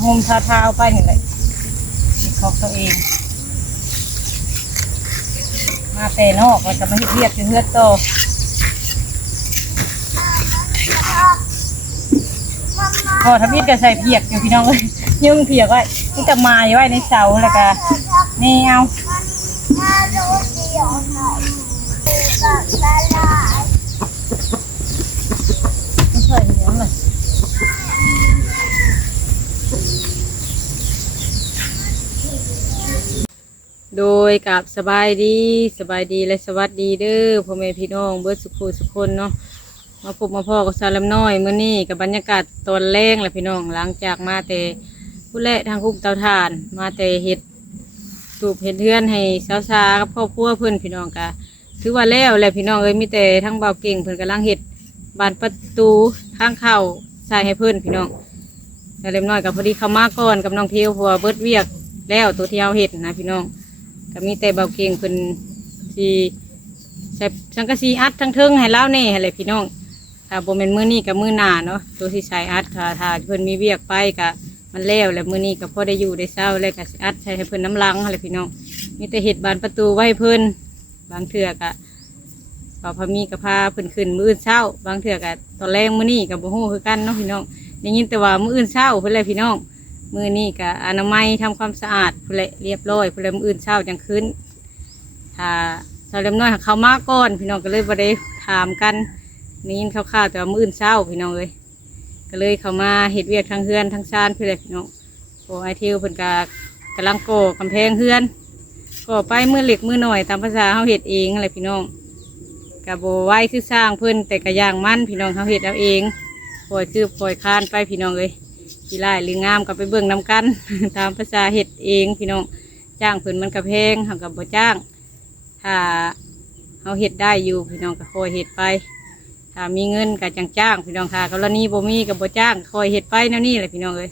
โฮมทาทาเอาไปนี่แหละเฮ็ดของตัวเอง มาแต่นอกก็จะมาเรียกจะเฮือดโตพอทำอิดก็ใส่เพียกอยู่พี่น้องเลยยุ่งเพียกไว้นี่จะมาไว้ในเสาแล้วก็นี่เอา ไม่ใช่เหนียวเลย โดยกับสบายดีสบายดีและสวัสดีเด้อพ่อแม่พี่น้องเบิร์ดสุขุสุคนเนาะมาพบมาพ่อกับสาวลำน้อยมื้อนี้กับบรรยากาศตอนแรงแหละพี่น้องหลังจากมาแต่ผู้แลทางคุกเตาถ่าน มาแต่เห็ดตูบเห็ดเทือนให้สาวซากับครอบครัวเพื่อนพี่น้องกะถือว่าแล้วแหละพี่น้องเอ้ยมีแต่ทั้งเบาเก่งเพิ่อนกำลังเห็ดบานประตูทางเข้าใส่ให้เพื่อนพี่น้องแต่เล็มน้อยกับพอดีเข้ามาก่อนกับน้องเทียวพราะว่าเบิดเวียกแล้วตัวที่เอาเห็ดนะพี่น้อง ก็มีแต่เบาเก่งเพิ่นที่ใส่สังกะสีอัดทั้งเทิงให้เล่าแน่ให้เลยพี่น้องถ้าบ่แม่นมื้อนี้กับมื้อหน้าเนาะตัวที่ใส่อัดถ้าถ้าเพิ่นมีเวียกไปก็มันแล้วแล้วมื้อนี้ก็พอได้อยู่ได้เศร้าแล้วก็สิอัดใส่ให้เพิ่นน้ำลังให้เลยพี่น้อง มีแต่เฮ็ดบานประตูไว้ให้เพิ่นบางเทื่อก็ก็พมีก็พาเพิ่นขึ้นมื้ออื่นเช้า บางเทื่อก็ตอนแรกมื้อนี้ก็บ่ฮู้คือกันเนาะพี่น้องได้ยินแต่ว่ามื้ออื่นเช้าเพิ่นเลยพี่น้อง มือนี่ก็อนามัยทำความสะอาดพุ่นแหละเรียบร้อยพุ่นแหละมืออื่นเช้าจังคืนถ้าสาวเล็มน้อยเขามาก่อน พี่น้องก็เลยบ่ได้ถามกันนี่ยินข่าวๆแต่ว่ามืออื่นเช้าพี่น้องเลยก็เลยเขามาเห็ดเวียกทางเฮือนทางชานพุ่นแหละพี่น้องโอ้ไอทียวเพิ่นก็กำลังโก่อกำแพงเฮือนก่อไปมือเหล็กมือหน่อยตามภาษาเฮาเห็ดเองอะไรพี่น้องกะโบไหว้คือสร้างเพิ่นแต่กระย่างมั่นพี่น้องเขาเห็ดเอาเองปล่อยคือปล่อยคานไปพี่น้องเลย กี่ไล่หรืองามก็ไปเบิ่งนำกัน ตามภาษาเห็ดเองพี่น้องจ้างเพิ่นมันกระเพงเขากับบ่จ้าง ถ้าเขาเห็ดได้อยู่พี่น้องก็คอยเห็ดไป ถ้ามีเงินก็จังจ้างพี่น้องค่ะกรณีบ่มีก็บ่จ้างคอยเห็ดไปแนวนี้แหละพี่น้องเอ้ย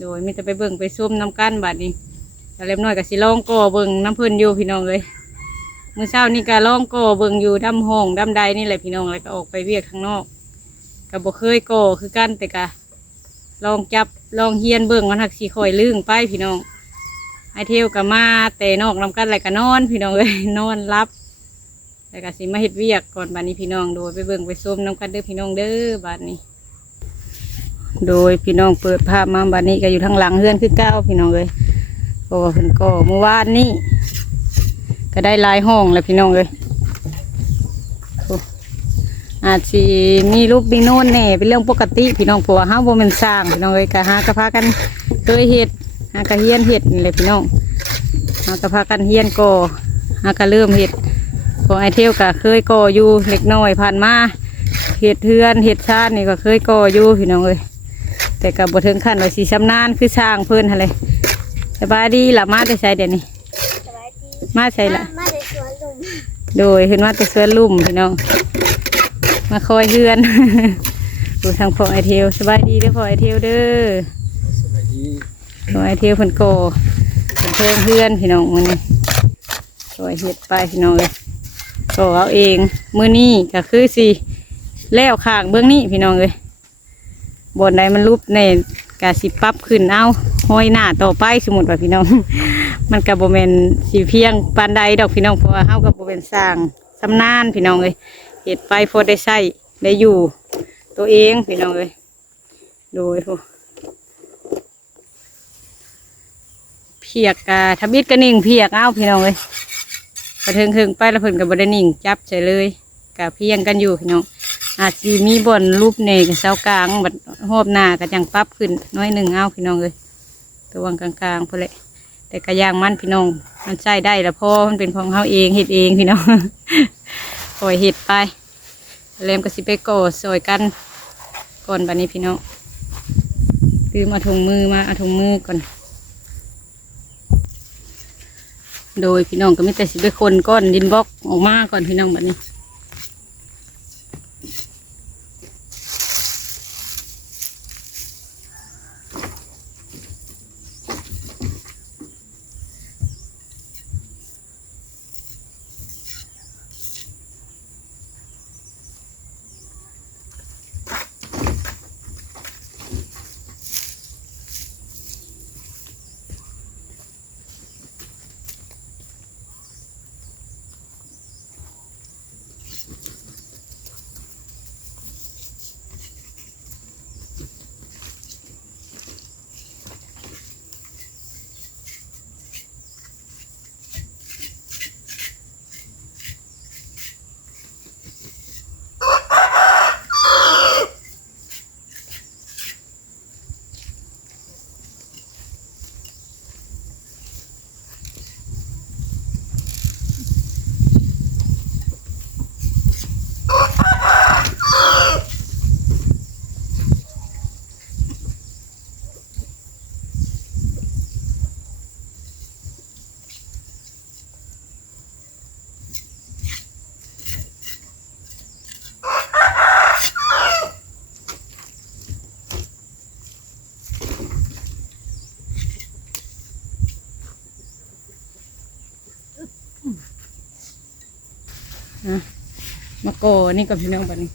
โดยไมแต่จะไปเบิ่งไปซุ่มนำกันบัดนี้แต่เล็บน้อยก็สิลองก่อเบิ่งน้ำเพิ่นอยู่พี่น้องเอ้ยมื้อเช้านี่ก็ล่องก่อเบิ่งอยู่ดำห้องดำใดนี่แหละพี่น้องแล้วก็ออกไปเวียกข้างนอกก็บ่เคยก่อคือกันแต่ก็ ลองจับลองเฮียนเบิ่งมันหักสีคอยลื่งไปพี่น้องไอเที่ยวกับมาแต่นอกนำกันอะไรก็นอน พี่น้องเลยนอนรับแล้วก็สิมาเฮ็ดเวียกก่อนบัดนี้พี่น้องโดยไปเบิ่งไปส้มนำกันเด้อพี่น้องเด้อบัดนี้ โดยพี่น้องเปิดภาพมาบัดนี้ก็อยู่ทางหลังเฮือนคือเก้าพี่น้องเลยเพราะว่าเพิ่นก็เมื่อวานนี้ก็ได้ลายห้องแล้วพี่น้องเลย อาจสิมีรูปมีโน่นแหน่เป็นเรื่องปกติพี่น้องเพราะว่าเฮาบ่แม่นสร้างพี่น้องเอ้ยก็หากะพากันเคยเฮ็ดหากะเฮียนเฮ็ดนี่แหละพี่น้องหากะพากันเฮียนก่อหากะเริ่มเฮ็ดพอไอเที่ยวก็เคยก่ออยู่เล็กน้อยผ่านมาเฮ็ดเทือนเฮ็ดชาตินี่ก็เคยก่ออยู่พี่น้องเอ้ยแต่ก็บ่ถึงขั้นว่าสิชำนาญคือสร้างเพิ่นหั่นเลยสบายดีล่ะมาแต่ไสเดี๋ยวนี้สวัสดีมาใส่ละมาในสวนลุมโดยเห็นว่าแต่เสื้อลุ่มพี่น้อง มาคอยเฮือน ดูทางพ่อไอเทลสบายดีเด้อพ่อไอเทลเด้อสบายดีพ่อไอเทลเพิ่นโกเป็นเพลงเฮือนพี่น้องมื้อนี้คอยเฮ็ดไปพี่น้องเลยก็เอาเองมือนี้ก็คือสิแล้วข้างเบื้องนี้พี่น้องเลยบนใดมันรูปในกาสิปับขึ้นเอาห้อยหน้าต่อไปสมมุติว่าพี่น้อง มันกับโบเมนสีเพียงปานใดดอกพี่น้องเพราะว่าเฮากับโบเมนสร้างสำนานพี่น้องเลย เห็ดไปพอได้ใช้ได้อยู่ ตัวเองพี่น้องเลยดยพวกเพียกกะทบิดกระนิ่งเพียกเอ้าพี่น้องเลยกระเทิงเทิงไปล้วเพิ่นกับบดนิ่งจับใส่เลยกะเพียงกันอยู่พี่น้องอาจจะมีบ่อนรูปเนกับเสากลางบัดหอบหน้าก็จังปรับขึ้นน้อยหนึ่งเอ้าพี่น้องเลยตัววางกลางๆพอแหละแต่กระยางมันพี่น้อง มันใช้ได้ล้วพ่อมันเป็นของเขาเองเห็ดเองพี่น้อง ล่อยเห็ดไปเลมก็สิไปโก่อซอยกันก่อนบันนี้พี่น้องตืมาถุงมือมาเอาถุงมือก่อน โดยพี่น้องก็ไม่แต่สิไปคนก้อนดินบล็อกออกมาก่อนพี่น้องบัน โก่อนี่กับพี่น้องบัดนี้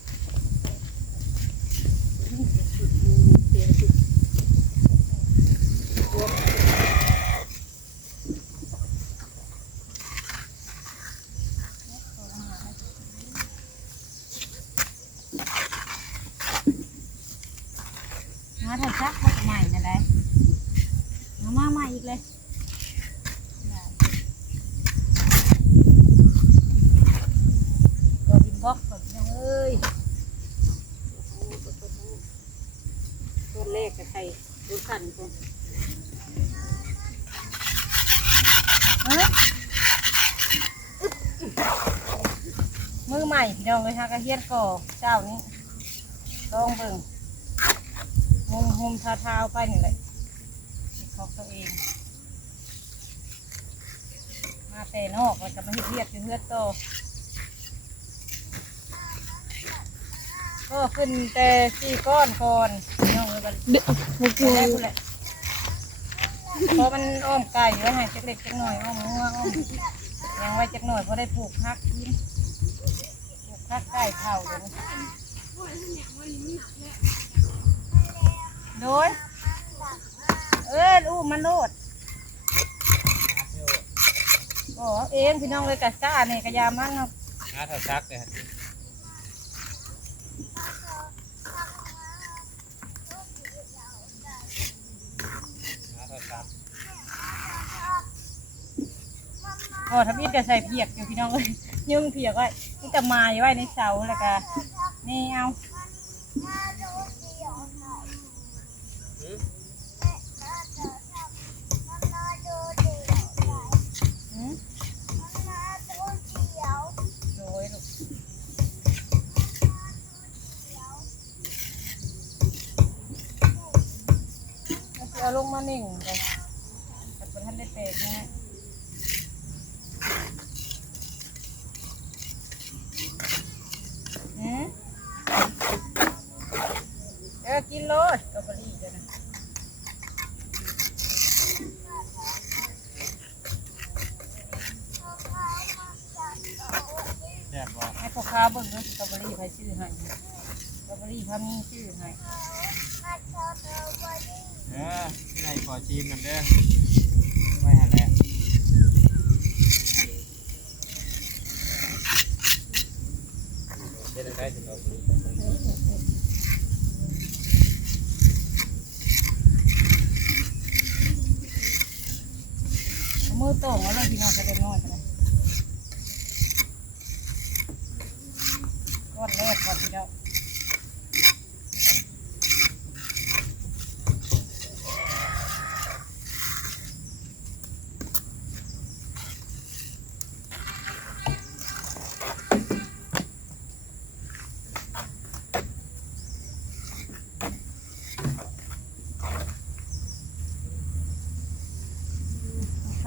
มาถ่ายชักมาใหม่นั่นแหละมามาใหม่อีกเลย ก็บินบล็อกแบบนี้เอ้ยตัวเลขกับใครดูขันคนเอ้ยอึ๊บมือ ใหม่พี่น้องเลยฮะกระเฮียนก่อเจ้านี้ลองเบิ่งมุมมุมเท้าไปนี่แหละของตัวเอง มาแต่นอกเราจะมาเฮ็ดเฮียดคือเฮือดโตก็ขึ้นแต่สี่ก้อนก่อนน้องเลยบัดเด็กบุกแม่พูดแหละเพราะมันอ้อมไก่ไว้ให้จักเล็กจักหน่อยอ้อมงัวอ้อมยังไว้จักหน่อยเพราะได้ปลูกพักกิน ปลูกพักไก่เผาเดี๋ยวนี้โดยเอออู้มันโลดโอ้เองพี่น้องเลยกัซ่าเนี่ยกระยามันเนาะหาเท่าซักเลยฮะหาเท่าซักโอ้ทำอิฐก็ใส่เพียกอยู่พี่น้องเลยยุ่งเพียกไว้ นี่จะมาไว้ในเสาแล้วก็นี่เอาหืมหืมโดยลูกแล้วสิเอาลงมาหนึ่งเลยแต่พอท่านได้เตะนะฮะหืมเออกิน โลดกับบะหรี่กันนะแซ่บบ่ให้พ่อค้าเบิ่งด้วยสตรอเบอรี่ใครชื่อให้สตรอเบอรี่พามีชื่อให้ เออที่ไหนขอชิมกันเด้อไม่หันแหละเป็นอะไรถึงเรา เอา มือต่งเอาเลยพี่น้องจะได้น้อยกันเลยก้อนแรกก่อนพี่น้อง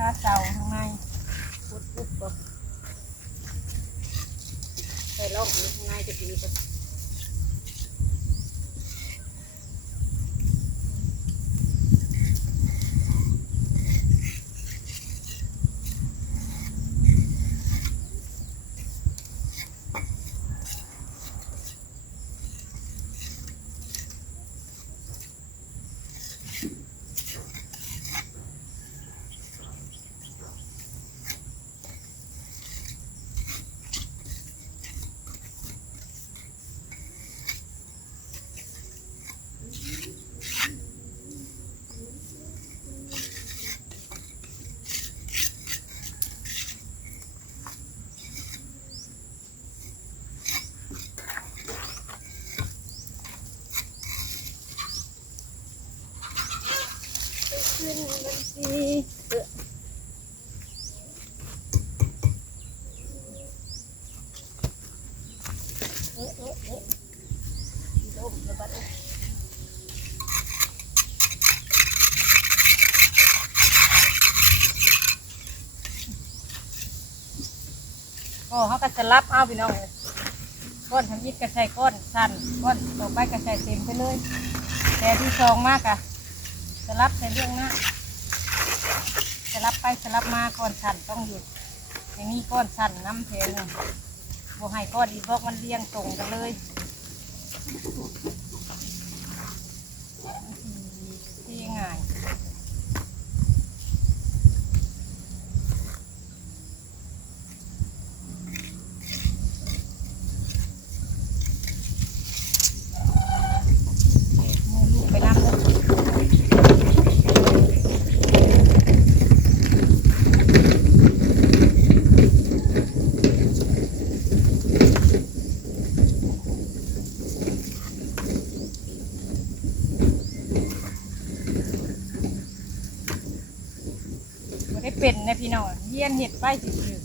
ข้าเสาข้างในปุ๊บปุ๊บปุ๊บใส่ล่องอยู่ ข้างในจะดีกว่า ขึ้นบัญชีเออเออเออเออลมระบาดเลยโอ้เขา ก็จะรับเอาพี่น้องเลยก้อนทำยิดกระใส่ก้อนสั้นก้อนต่อไปกระใส่เต็มไปเลยแต่ที่ซองมากอะสลับในเรื่องหน้าสลับไปสลับมาก้อนสั่นต้องหยุดอย่างนี้ก้อนสั่นน้ำเพลงบวให้ก้อนอีบอกมันเรียงตรงกันเลยที่ง่ายมือลูกไปน้ำเลยไม่ได้ เป็นนะพี่น้องเยี่ยนเห็ดไปซื่อ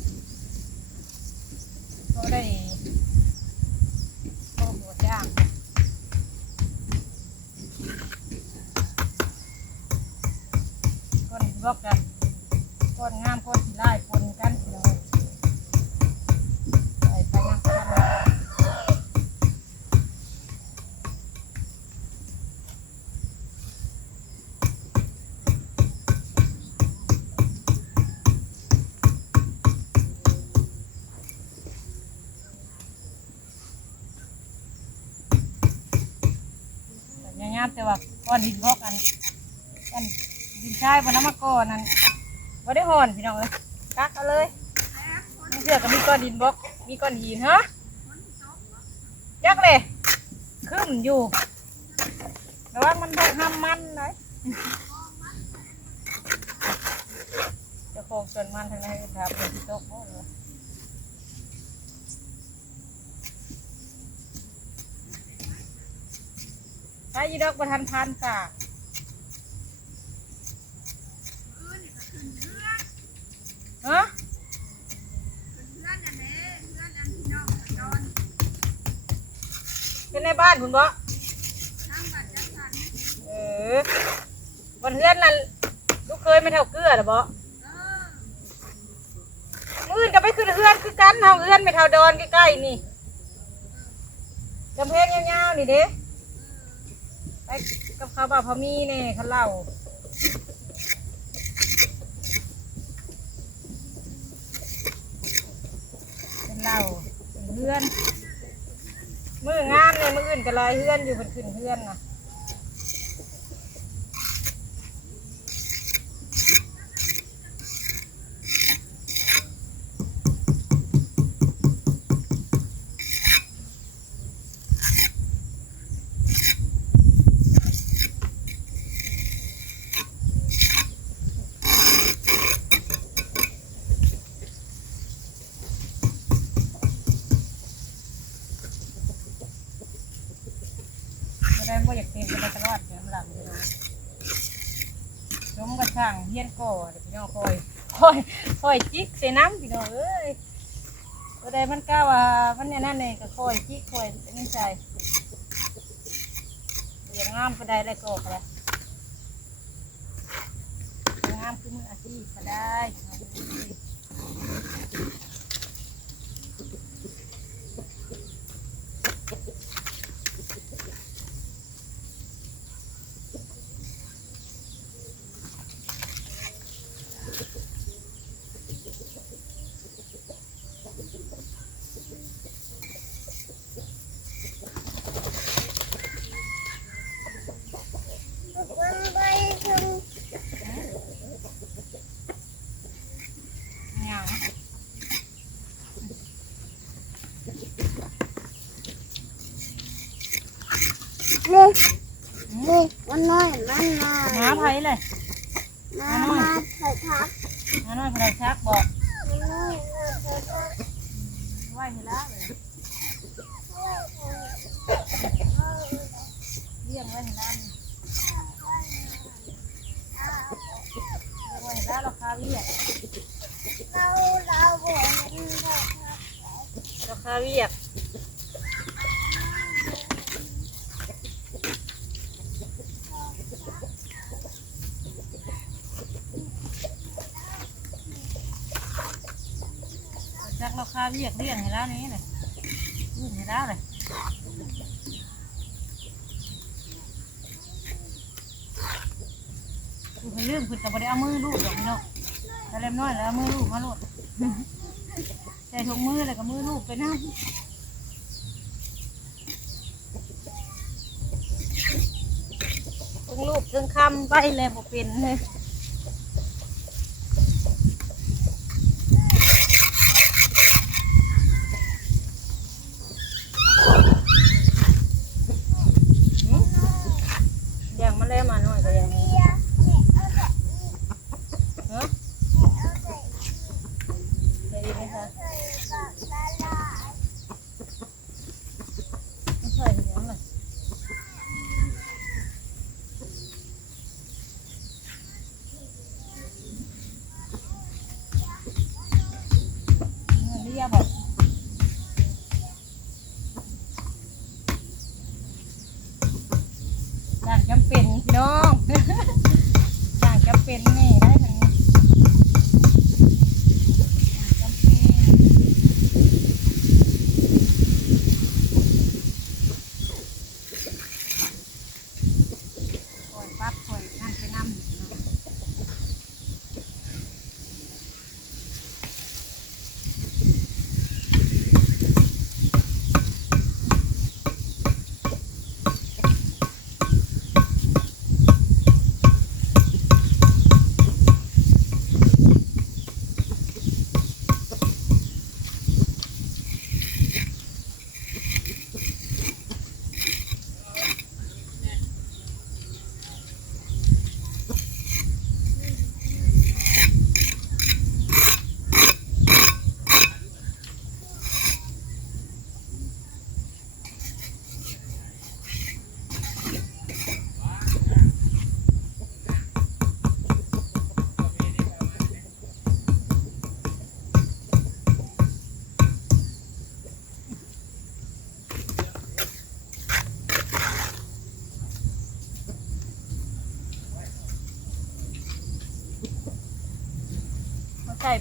ามแต่ว่าก้อนหินบอกกันอันดินชายบนน้ำมะกอนั่นว่ได้หอนพี่น้องเลยกักเอาเลยมีเสือกับมีก้อนดินบล็อกมีก้อนหินฮะยักเลยขึ้นอยู่ระวังมันบอกห้ามมันเลยจะโคงส่วนมันทางไหนถามคนที่โต๊ะเลย ไปยีดอกประทันพันกากฮะเป็นในบ้านคุณบ่เออวันเฮือนนั่นลูกเคยไม่เท่าเกลือหรอบ่มื้ออื่นก็ไปขึ้นเฮือนคือกันเฮาเฮือนไม่เท่าดอนใกล้ๆนี่กำแพงยาวๆนี่เด้ ไปกับเขาบ่าวพอมีเน่เขาเล่าเป็นเล่าเป็นเพื่อน มืองามเลยมืออื่นก็ลอยเพื่อนอยู่บนขึ้นเพื่อนนะ พ่อพี่น้องคอยคอยคอยจิกใส่น้ำพี่น้องเอ้ยก็ได้มันก้าว่ามันเนี่ยนั่นเองก็คอยจิกคอยนี่ใส่อย่างงามก็ได้ได้ก็ก็ได้งามคือมืออาชีพก็ได้ มันน้อยมันน้อยหาไผเลยมามาเถิดครับหาน้อยไผชักบอกมันน้อยมาเถิดครับไหวให้ละเลยเลี้ยงไว้ให้ละนี่เลี้ยงไว้ให้ละราคาเบี้ยเราเราบ่เห็นเถิดครับราคาเบี้ยจั กราคาเบี้ยเลี้ยงให้ละนี้เลยเลี้ยงให้ละเลยคือเพิ่นลืมเพิ่นก็บ่ได้เอามือลูกดอกพี่น้องแต่เล็มน้อยแล้วมือลูกมาโลดใส่ถุงมือแล้วก็มือลูกไปนั่งถึงลูกถึงคำไปเลยบ่เป็นเลย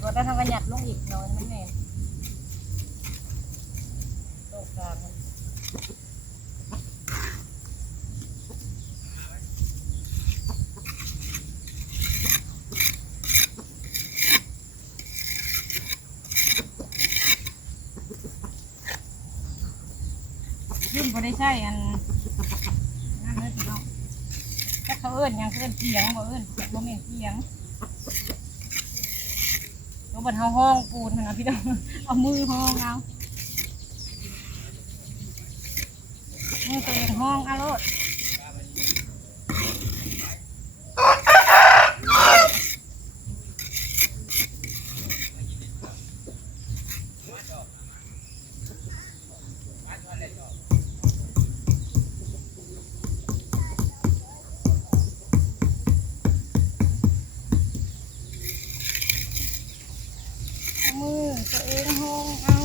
บอได้ทางกระหยัดลงอีกหน้อยนั่นเองโตกกลางมันยื่นบ่ได้ใช่อันนั่นเลยพี่น้องถ้าเขาเอิ้นหยังเขาเอิ้นเกียงบ่เอิ้นบ่แม่นเกียง บนเฮาห้องปูนนะพี่น้อง เอามือห้องเอามือตัวเองห้องเอาโลดเอามือตัวเองห้องเอา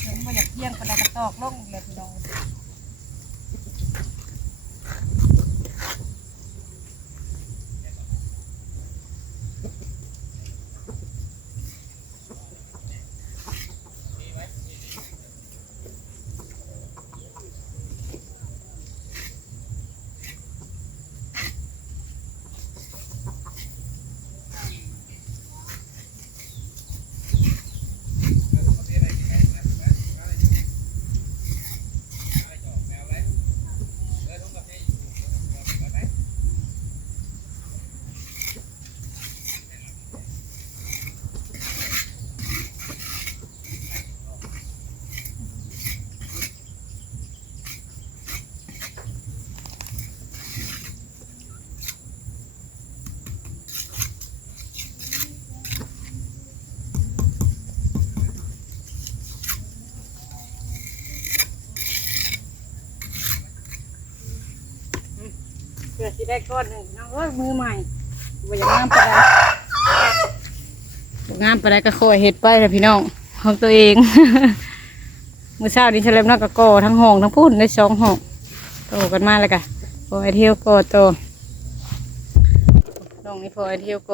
เดี๋ยวมันอยากเที่ยงกระดากระตอกลงเลยพี่น้อง เพื่อที่ ได้ก้อนหนึ่งน้องเอ้ยมือใหม่ว่อย่างงามปะไดบ่งามปะไดก็คอยเห็ดไปเลยพี่น้องของตัวเอง มือเช้านี้เฉลิมนักกะโกอทั้งห้องทั้งพุ่นได้สองห้องโตกันมาเลยกะพอไอเที่ยวโกโตน้องนี่พอไอเที่ยวโก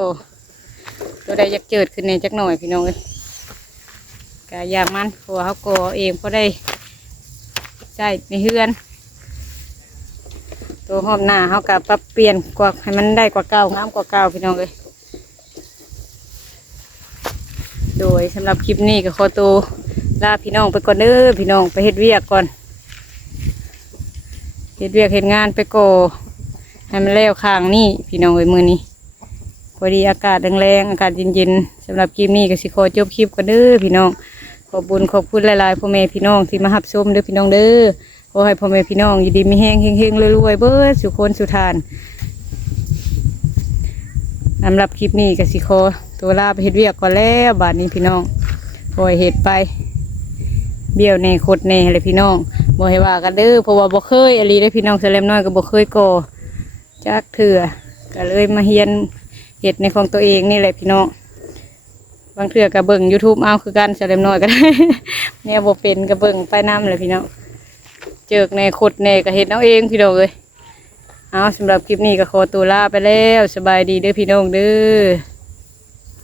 ตัวใดอยากเจิดขึ้นในจักหน่อยพี่น้องเอ้ยกะอยากมันเพราะว่าเขาโกเอเองพอได้ใช่ในเฮือน ตัวหอมหน้าเขากับปรับเปลี่ยนกว่าให้มันได้กว่าเก่างามกว่าเก่าพี่น้องเลยโดยสำหรับคลิปนี้ก็ขอตัวลาพี่น้องไปก่อนเด้อพี่น้องไปเฮ็ดเวียกก่อนเฮ็ดเวียกเฮ็ดงานไปก่อให้มันแล้วข้างนี่พี่น้องเอ้ยมือนี้พอดีอากาศแรงๆอากาศเย็นๆสำหรับคลิปนี้ก็สิขอจบคลิปกันเด้อพี่น้องขอบบุญขอบคุณหลายๆพ่อแม่พี่น้องที่มาหับชมเด้อพี่น้องเด้อ ขอให้พ่อแม่พี่น้องอยู่ดีมีแห้งเฮงๆรวยๆเบิดสุคนสุทานสำหรับคลิปนี้กสิขอตัวลาไปเฮ็ดเวียกก่อนแล้วบาดนี้พี่น้องปล่อยเฮ็ดไป เบี้ยวแน่คดแน่เลยพี่น้องบ่ให้ว่ากันเด้อเพราะว่าบ่เคยอหลีได้พี่น้องแสลมน้อยก็บ่เคยก่อจักเถื่อก็เลยมาเฮียนเฮ็ดในของตัวเองนี่แหละพี่น้องบางเทื่อก็เบิ่ง YouTube เอาคือกันแสลมน้อยก็ได้แนวบ่เป็นก็เบิ่งไปน้ำเลยพี่น้อง เจิกในขดในก็เห็ดเอาเองพี่น้องเลยเอาสำหรับคลิปนี้ก็ขอตัวลาไปแล้วสบายดีเด้อพี่น้องเด้อ